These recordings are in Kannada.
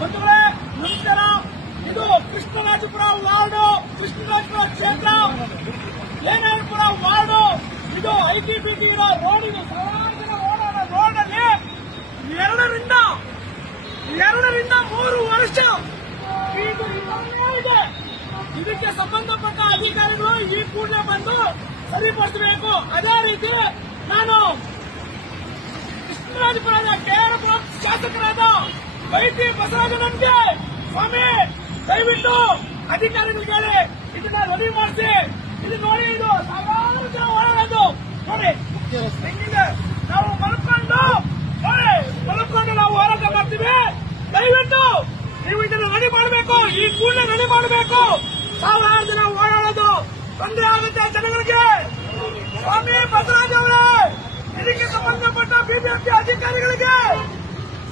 ಬಂಧುಗಳೇ, ನಮಸ್ಕಾರ. ಇದು ಕೃಷ್ಣರಾಜಪುರ ವಾರ್ಡು, ಕೃಷ್ಣರಾಜಪುರ ಕ್ಷೇತ್ರ. ಏನಾಯಪುರ ವಾರ್ಡು, ಇದು ಐಟಿಬಿಟಿ ಇರೋ ರೋಡ್ ಇದು ಸಾವಿರಾರು ಜನ ಓಡಾಡೋ ರೋಡ್ ಅಲ್ಲಿ ಎರಡರಿಂದ ಎರಡರಿಂದ ಮೂರು ವರ್ಷ ಇದು ಇದೆ. ಇದಕ್ಕೆ ಸಂಬಂಧಪಟ್ಟ ಅಧಿಕಾರಿಗಳು ಈ ಕೂಡಲೇ ಬಂದು ಸರಿಪಡಿಸಬೇಕು. ಅದೇ ರೀತಿ ನಾನು ಕೃಷ್ಣರಾಜಪುರದ ಕೇರಳ ಶಾಸಕರಾದ ವೈಟಿ ಬಸವರಾಜನಂಗೆ ಸ್ವಾಮಿ, ದಯವಿಟ್ಟು ಅಧಿಕಾರಿಗಳಿಗೆ ಹೇಳಿ ಇದನ್ನ ರವಿ ಮಾಡಿಸಿ. ಇದು ನೋಡಿ ಇದು ಸಾವಿರಾರು ಜನ ಓಡಾಡೋದು ನೋಡಿ ಹೆಂಗಿದೆ? ನಾವು ಮಲ್ಕೊಂಡು ನೋಡಿ ಮಲ್ಕೊಂಡು ನಾವು ಹೋರಾಟ ಮಾಡ್ತೀವಿ. ದಯವಿಟ್ಟು ನೀವು ಇದನ್ನ ರೆಡಿ ಮಾಡಬೇಕು. ಈ ಕೂಡಲೇ ರೆಡಿ ಮಾಡಬೇಕು. ಸಾವಿರಾರು ಜನ ಓಡಾಡೋದು ತೊಂದರೆ ಆಗುತ್ತೆ ಜನಗಳಿಗೆ. ಸ್ವಾಮಿ ಬಸವರಾಜ್ ಅವರೇ, ಇದಕ್ಕೆ ಸಂಬಂಧಪಟ್ಟ ಬಿಜೆಪಿ ಅಧಿಕಾರಿಗಳಿಗೆ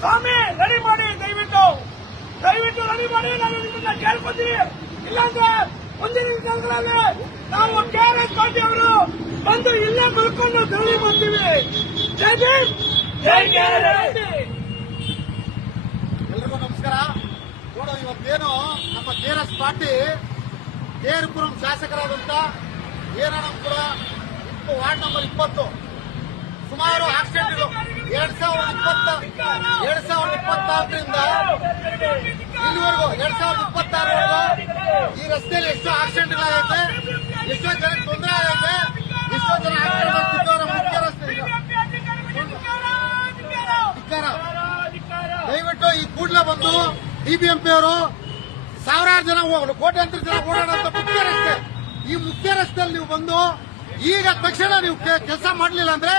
ಸ್ವಾಮಿ ರೆಡಿ ಮಾಡಿ ರೆಡಿ ಮಾಡಿ ನಾನು ನಿಮ್ಮನ್ನ ಕೇಳ್ಕೊತೀನಿ. ಇಲ್ಲಾಂದ್ರೆ ಮುಂದಿನ ದಿನಗಳಲ್ಲಿ ನಾವು ಕೆಆರ್ಎಸ್ ಪಾರ್ಟಿ ಅವರು ಬಂದು ಇಲ್ಲೇ ಮಲ್ಕೊಂಡು ಧರಣಿ ಮಾಡ್ತೀವಿ. ಜೈ ಭೀಮ್. ಜೈ ಕೆಆರ್ಎಸ್ ಎಲ್ರಿಗೂ ನಮಸ್ಕಾರ. ನೋಡ ಇವತ್ತೇನು ನಮ್ಮ ಕೆಆರ್ಎಸ್ ಪಾರ್ಟಿ ಕೇರ್ಪುರಂ ಶಾಸಕರಾದಂತ ಏರಣಪುರ ಇಪ್ಪ ವಾರ್ಡ್ ನಂಬರ್ ಇಪ್ಪತ್ತು. ಸುಮಾರು ಆಕ್ಸಿಡೆಂಟ್ ಎರಡ್ ಸಾವಿರದ ಇಪ್ಪತ್ತ ಎರಡ್ ಸಾವಿರದ ಇಪ್ಪತ್ತಾರರಿಂದ ಎರಡ್ ಸಾವಿರದ ಇಪ್ಪತ್ತಾರವರೆಗೂ ಈ ರಸ್ತೆಯಲ್ಲಿ ಎಷ್ಟೋ ಆಕ್ಸಿಡೆಂಟ್ಗಳಾಗೈತೆ, ಎಷ್ಟೋ ಜನಕ್ಕೆ ತೊಂದರೆ ಆಗೈತೆ, ಎಷ್ಟೋ ಜನ ಆಕ್ಸಿಡೆಂಟ್ ಮುಖ್ಯ ರಸ್ತೆ. ದಯವಿಟ್ಟು ಈ ಕೂಡಲೇ ಬಂದು ಬಿಬಿಎಂಪಿ ಅವರು ಸಾವಿರಾರು ಜನ ಕೋಟ್ಯಾಂತರ ಜನ ಓಡಾಡುವಂತ ಮುಖ್ಯ ರಸ್ತೆ. ಈ ಮುಖ್ಯ ರಸ್ತೆಯಲ್ಲಿ ನೀವು ಬಂದು ಈಗ ತಕ್ಷಣ ನೀವು ಕೆಲಸ ಮಾಡಲಿಲ್ಲ ಅಂದ್ರೆ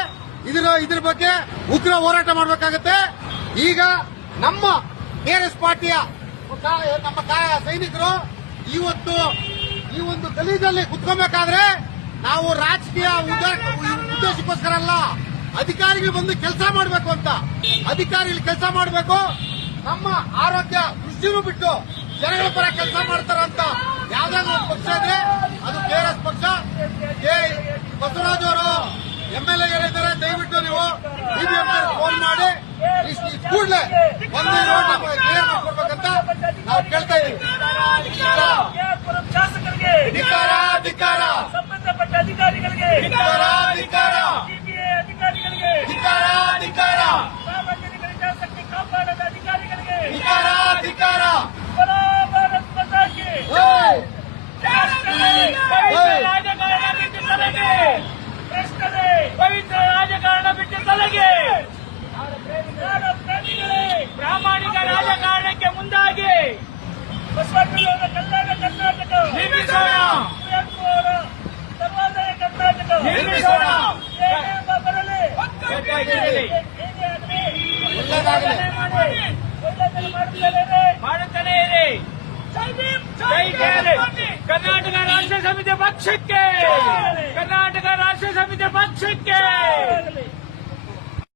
ಇದರ ಇದ್ರ ಬಗ್ಗೆ ಉಗ್ರ ಹೋರಾಟ ಮಾಡಬೇಕಾಗತ್ತೆ. ಈಗ ನಮ್ಮ ಕೆಆರ್ಎಸ್ ಪಾರ್ಟಿಯ ಕಾ- ನಮ್ಮ ಸೈನಿಕರು, ಇವತ್ತು ಈ ಒಂದು ಗಲೀಜಲ್ಲಿ ಕುತ್ಕೋಬೇಕಾದ್ರೆ ನಾವು ರಾಜಕೀಯ ಉದ್ದ- ಉದ್ದೇಶಕ್ಕೋಸ್ಕರ ಅಲ್ಲ, ಅಧಿಕಾರಿಗಳು ಬಂದು ಕೆಲಸ ಮಾಡಬೇಕು ಅಂತ. ಅಧಿಕಾರಿಗಳು ಕೆಲಸ ಮಾಡಬೇಕು, ನಮ್ಮ ಆರೋಗ್ಯ ದೃಷ್ಟಿನೂ ಬಿಟ್ಟು ಜನಗಳ ಪರ ಕೆಲಸ ಮಾಡ್ತಾರಂತ ಯಾವ್ದಾದ್ರು ಒಂದು ಪಕ್ಷ ಇದ್ರೆ ಅದು ಕೆಆರ್ಎಸ್ ಪಕ್ಷ. ಕೆ ಬಸವರಾಜ್ ಅವರು ಎಂಎಲ್ಎ ಎಗಳಿದ್ದಾರೆ ದಯವಿಟ್ಟು ನೀವು ಫೋನ್ ಮಾಡಿ ಕೂಡಲೇ ಒಂದು ರೋಡ್ ಕ್ಲಿಯರ್ ಮಾಡ್ಕೊಡ್ಬೇಕಂತ ನಾವು ಕೇಳ್ತಾ ಇದ್ದೀವಿ. ಶಾಸಕರಿಗೆ ಸಂಬಂಧಪಟ್ಟ ಅಧಿಕಾರಿಗಳಿಗೆ ಮಾಡುತ್ತಲೇ ಮಾಡುತ್ತಲೇ ಇರಿ ಜೈ ಭೀಮ್ ಜೈ ಕರ್ನಾಟಕ ರಾಷ್ಟ್ರ ಸಮಿತಿ ಪಕ್ಷಕ್ಕೆ ಕರ್ನಾಟಕ ರಾಷ್ಟ್ರ ಸಮಿತಿ ಪಕ್ಷಕ್ಕೆ